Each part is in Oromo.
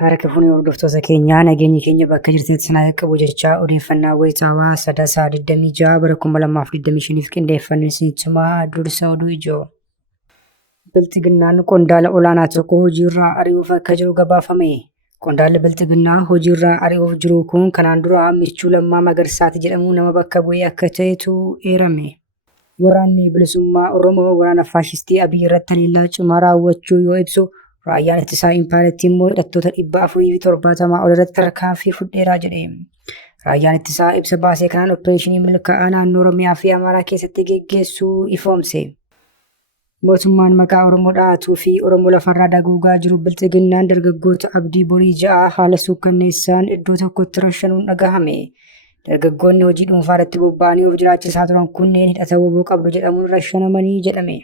Harka fuunee hordoftoota keenyaa nageenyi keenya bakka jirtetti sana qabu jechaa odeeffannaa wayitaawaa sadasaa 26 bara 2025 qindeeffannee si'achimaa dursa oduu ijoo. Biltiginnaan qondaala olaanaa tokko hojiirraa ari'uuf akka jiru gabaafame. Qondaalli biltiginnaa hojiirraa ari'uuf jiru kun kanaan dura Michuu Lammaa Magarsaati jedhamu nama bakka bu'ee akka ta'etu eerame. Waraanni bilisummaa Oromoo waraana faashistii Abiyyi irratti haleellaa cimaa raawwachuu yoo ibsu, raayyaan ittisaa Impaayirtii immoo hidhattoota 470 ol irratti tarkaanfii fudheeraa jedhe. Raayyaan ittisaa ibsa baasee kanaan opereeshinii milkaa'aa naannoo Oromiyaa fi Amaaraa keessatti geggeessuu ifoomse. Mootummaan maqaa Oromoo dhaatuu fi Oromoo lafarraa daguugaa jiru biltiginnaan dargaggoota abdii borii 6 haala suukkanneessaan iddoo tokkotti rashanuun dhagahame. Dargaggoonni hojii dhuunfaa irratti bobba'anii of jiraachisaa turan kunneen hidhata woboo qabdu jedhamuun rashanamanii jedhame.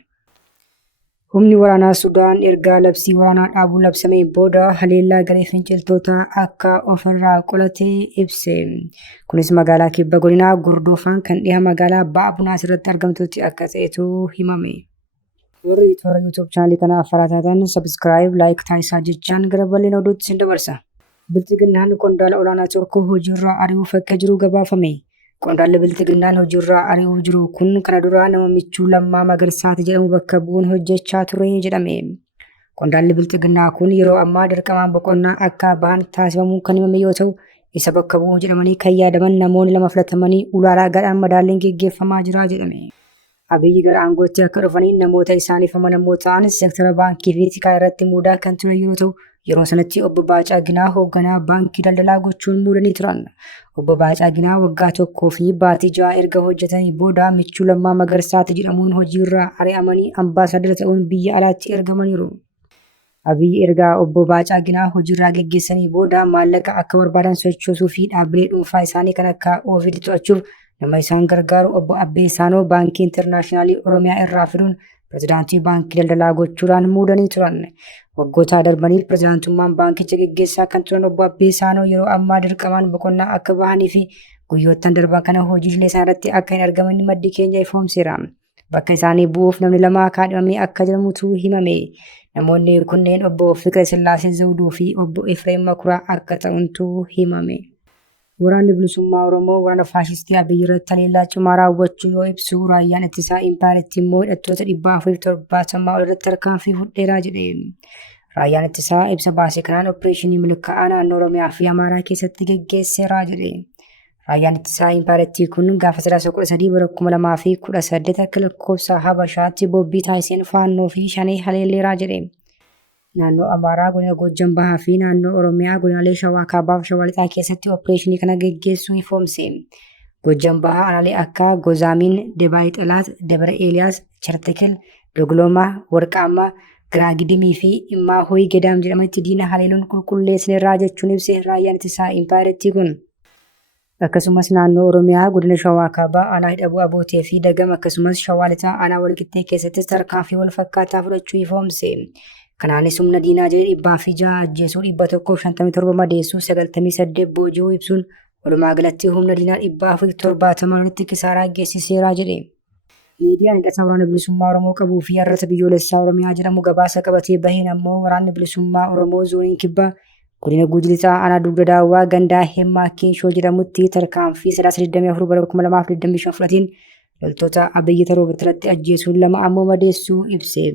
Humni waraanaa Sudaan ergaa labsii waraanaa dhaabuu labsameen booda haleellaa garee finciltootaa akka ofirraa qolatee ibse. Kunis magaalaa kibba godinaa Gordofaan kan dhiha magaalaa Baabunaas irratti argamtutti akka ta'etu himame. Warri toora YouTube chaanalii kanaaf haaraa taatan subscribe, like taasisaa jechaan gara bal'ina oduutti isin dabarsa. Biltiginnaan qondaala olaanaa tokko hojiirraa ari'uuf akka jiru gabaafame. Qondaalli biltiginnaan hojiirraa ari'uuf jiru kun kana dura nama Michuu Lammaa Magarsaati jedhamu bakka bu'uun hojjechaa ture jedhame. Qondaalli biltiginnaa kun yeroo ammaa dirqamaan boqonnaa akka bahan taasifamuu kan himame yoo ta'u, isa bakka bu'uu jedhamanii kan yaadaman namoonni 2 filatamanii ulaalaa gadhaan madaalliin geggeeffamaa jira jedhame. Abiyyi gara aangootti akka dhufanii namoota isaaniif amanamoo ta'an seektara baankii fi tikaa irratti muudaa kan ture yoo ta'u, yeroo sanatti obbo Baacaa Ginaa hoogganaa baankii daldalaa gochuun muudanii turan. Obbo Baacaa Ginaa waggaa tokkoo fi baatii 6 erga hojjetanii booda Michuu Lammaa Magarsaati jedhamuun hojiirraa ari'amanii ambaasaadara ta'uun biyya alaatti ergamaniiru. Abiyyi ergaa obbo Baacaa Ginaa hojiirraa geggeessanii booda maallaqa akka barbaadan sochoosuu fi dhaabbilee dhuunfaa isaanii kan akka Ovid to'achuuf nama isaan gargaaru obbo Abbee Saanoo baankii intarnaashinaali Oromiyaa irraa fiduun pirezidaantii baankii daldalaa gochuudhaan muudanii turan. Waggoota darbaniif pirezidaantummaan baankicha geggeessaa kan turan obbo Abbee Saanoo yeroo ammaa dirqamaan boqonnaa akka bahanii fi guyyoottan darban kana hojiilee isaan irratti akka hin argaman maddi keenya ifoomseera. Bakka isaanii bu'uuf namni 2 kaadhimamee akka jedhamutu himame. Namoonni kunneen obbo Fiqiree Sillaasee Zawuduu fi obbo Efreem Makuraa akka ta'antu himame. Waraanni bilisummaa Oromoo waraana faashistii Abiyyi irratti haleellaa cimaa raawwachuu yoo ibsu, raayyaan ittisaa Impaayirtii immoo hidhattoota 470 ol irratti tarkaanfii fudheeraa jedhe. Raayyaan ittisaa ibsa baasee kanaan opereeshinii milkaa'aa naannoo Oromiyaa fi Amaaraa keessatti geggeesseera jedhe. Raayyaan ittisaa Impaayirtii kun gaafa 13 bara 2018 akka lakkoofsa Habashaatti bobbii taasiseen faannoo fi shanee haleelleeraa jedhe. Naannoo Amaaraa godina Gojjam Bahaa fi naannoo Oromiyaa godinaalee Shawaa Kaabaa fi Shawaa Lixaa keessatti opereeshinii kana geggeessuu ifoomse. Gojjam Bahaa aanaalee akka Gozaamiin, Debaayii Xalaat, Dabra Eeliyaas, Chartekil, Dogloomaa, Warqaammaa, Giraagidimii fi Immaa Hoyi Gedaam jedhamanitti diina haleeluun qulqulleessineerraa jechuun ibse raayyaan ittisaa Impaayirtii kun. Akkasumas naannoo Oromiyaa godina Shawaa Kaabaa aanaa Hidhabuu Abootee fi Dagam akkasumas Shawaa Lixaa aanaa Walqixxee keessattis tarkaanfii wal fakkaataa fudhachuu ifoomse. Kanaanis humna diinaa jedhee 600 ajjeesuu 157 madeessuu 98 booji'uu ibsuun walumaa galatti humna diinaa 470 irratti kisaaraa geessiseera jedhe. Miidiyaan hidhata waraana bilisummaa Oromoo qabuu fi har'ata biyyoolessaa Oromiyaa jedhamu gabaasa qabatee baheen ammoo waraanni bilisummaa Oromoo zooniin kibbaa godina Gujii Lixaa aanaa Dugda Daawwaa gandaa Hemmaa Kiinshoo jedhamutti tarkaanfii 24 bara 2025 fudhateen loltoota Abiyyi Taroobitti irratti ajjeesuun 2 ammoo madeessuu ibse.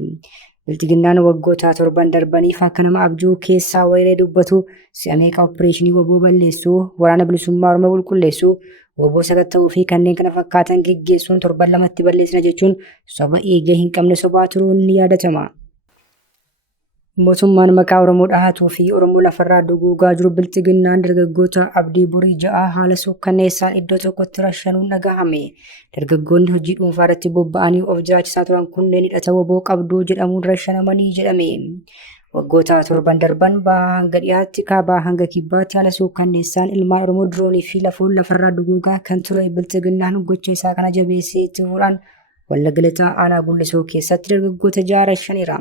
Biltiginnaan waggoota 7 darbaniif akka nama abjuu keessaa wayiree dubbatu si'a meeqa opereeshinii woboo balleessuu, waraana bilisummaa Oromoo qulqulleessuu, woboo sakatta'uu fi kanneen kana fakkaatan geggeessuun 7 lamatti balleessina jechuun soba eegee hin qabne sobaa turuun ni yaadatama. Mootummaan maqaa Oromoo dhaatuu fi Oromoo lafarraa duguugaa jiru biltiginnaan dargaggoota abdii borii 6 haala suukkanneessaan iddoo tokkotti rashanuun dhagahame. Dargaggoonni hojii dhuunfaa irratti bobba'anii of jiraachisaa turan kunneen hidhata woboo qabdu jedhamuun rashanamanii jedhame. Waggoota 7 darban bahaa hanga dhiyaatti kaabaa hanga kibbaatti haala suukkanneessaan ilmaan Oromoo diroonii fi lafoon lafarraa duguugaa kan ture biltiginnaan gocha isaa kana jabeessee turuudhaan Wallagga Lixaa aanaa Gullisoo keessatti dargaggoota 6 rashaniira.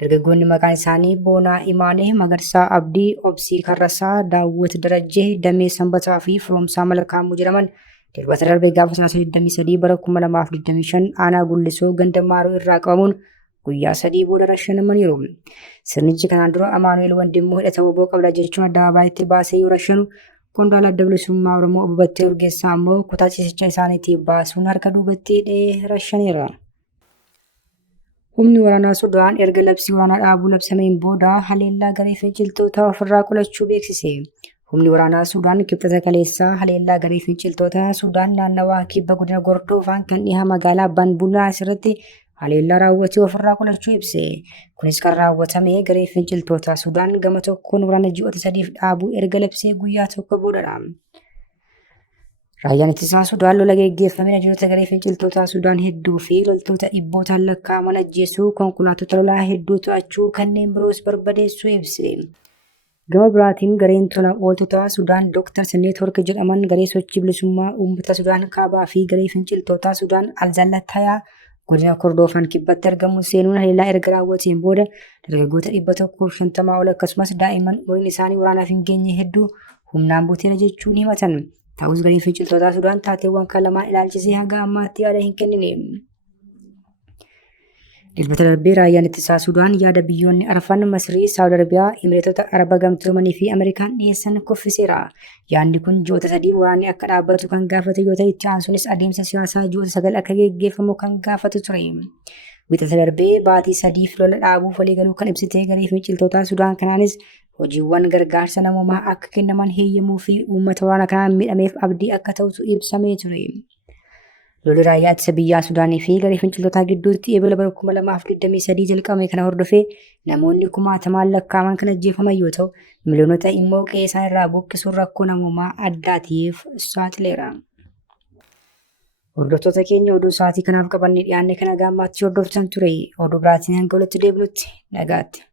Dargaggoonni maqaan isaanii Boonaa Imaanee, Magarsaa Abdii, Obsii Karrasaa, Daawwit Darajjee, Damee Sanbataa fi Firoomsaa Malkaamuu jedhaman Dilbata darbe gaafa 23 bara 2025 aanaa Gullisoo ganda Maaroo irraa qabamuun guyyaa 3 booda rashanamaniiru. Sirnichi kanaan dura Amaanu'eel Wandimmoo hidhata woboo qabda jechuun addabaabaatti baasee yoo rashanu qondaala adda bilisummaa Oromoo Obbo Battee Urgeessaa immoo kutaa ciisicha isaaniitii baasuun harka duubatti hidhee rashaneera. Humni waraanaa Sudaan erga labsii waraanaa dhaabuu labsameen booda haleellaa garee finciltoota ofirraa qolachuu beeksise. Humni waraanaa Sudaan kibxata kaleessaa haleellaa garee finciltoota Sudaan naannawaa kibba godina Gordoofaan kan dhihaa magaalaa Banbulaa irratti haleellaa raawwatee ofirraa qolachuu ibse. Kunis kan raawwatame garee finciltoota Sudaan gama tokkoon waraana ji'oota 3 dhaabuu erga labsee guyyaa tokko boodadha. Raayyaan ittisaa Sudaan lola geggeeffameen ajajoota garee finciltoota Sudaan hedduu fi loltoota dhibbootaan lakkaa'aman ajjeesuu, konkolaattota lolaa hedduu to'achuu kanneen biroos barbadeessuu ibse. Gama biraatiin gareen tola ooltota Sudaan Dooktars Neetwork jedhaman garee sochii bilisummaa uummata Sudaan kaabaa fi garee finciltoota Sudaan Alzallattayaa godina Kordoofaan kibbatti argamu seenuun haleellaa erga raawwateen booda dargaggoota 150 ol akkasumas daa'imman umuriin isaanii waraanaaf hin geenye hedduu humnaan buteera jechuun himatan. Ta'us gareen finciltoota Sudaan taateewwan kan lamaan ilaalchisee haga ammaatti yaada hin kennine. Dilbata darbee raayyaan ittisaa Sudaan yaada biyyoonni arfan Masrii, Saawud Arabiyaa, Imireetota Araba Gamtoomanii fi Ameerikaan dhiyeessan kuffiseera. Yaadni kun ji'oota 3 waraanni akka dhaabbatu kan gaafate yoo ta'u itti aansuunis adeemsa siyaasaa ji'oota 9 akka geggeeffamu kan gaafatu ture. Wixata darbee baatii 3 lola dhaabuuf waliigaluu kan ibsite garee finciltoota Sudaan kanaanis hojiiwwan gargaarsa namoomaa akka kennaman heeyyamuu fi uummata waraana kanaan miidhameef abdii akka ta'utu ibsamee ture. Lolli raayyaa ittisa biyyaa Sudaanii fi garee finciltootaa gidduutti eebila bara 2023 jalqabame kana hordofee namoonni 10,000 lakkaa'aman kan ajjeefaman yoo ta'u miliyoonota immoo qe'ee isaan irraa buqqisuun rakkoo namoomaa addaatiif saaxileera. Hordoftoota keenya oduu sa'aatii kanaaf qabannee dhiyaanne kana gammaatti hordoftan ture. Oduu biraatiin hanga walitti deebinutti nagaatti.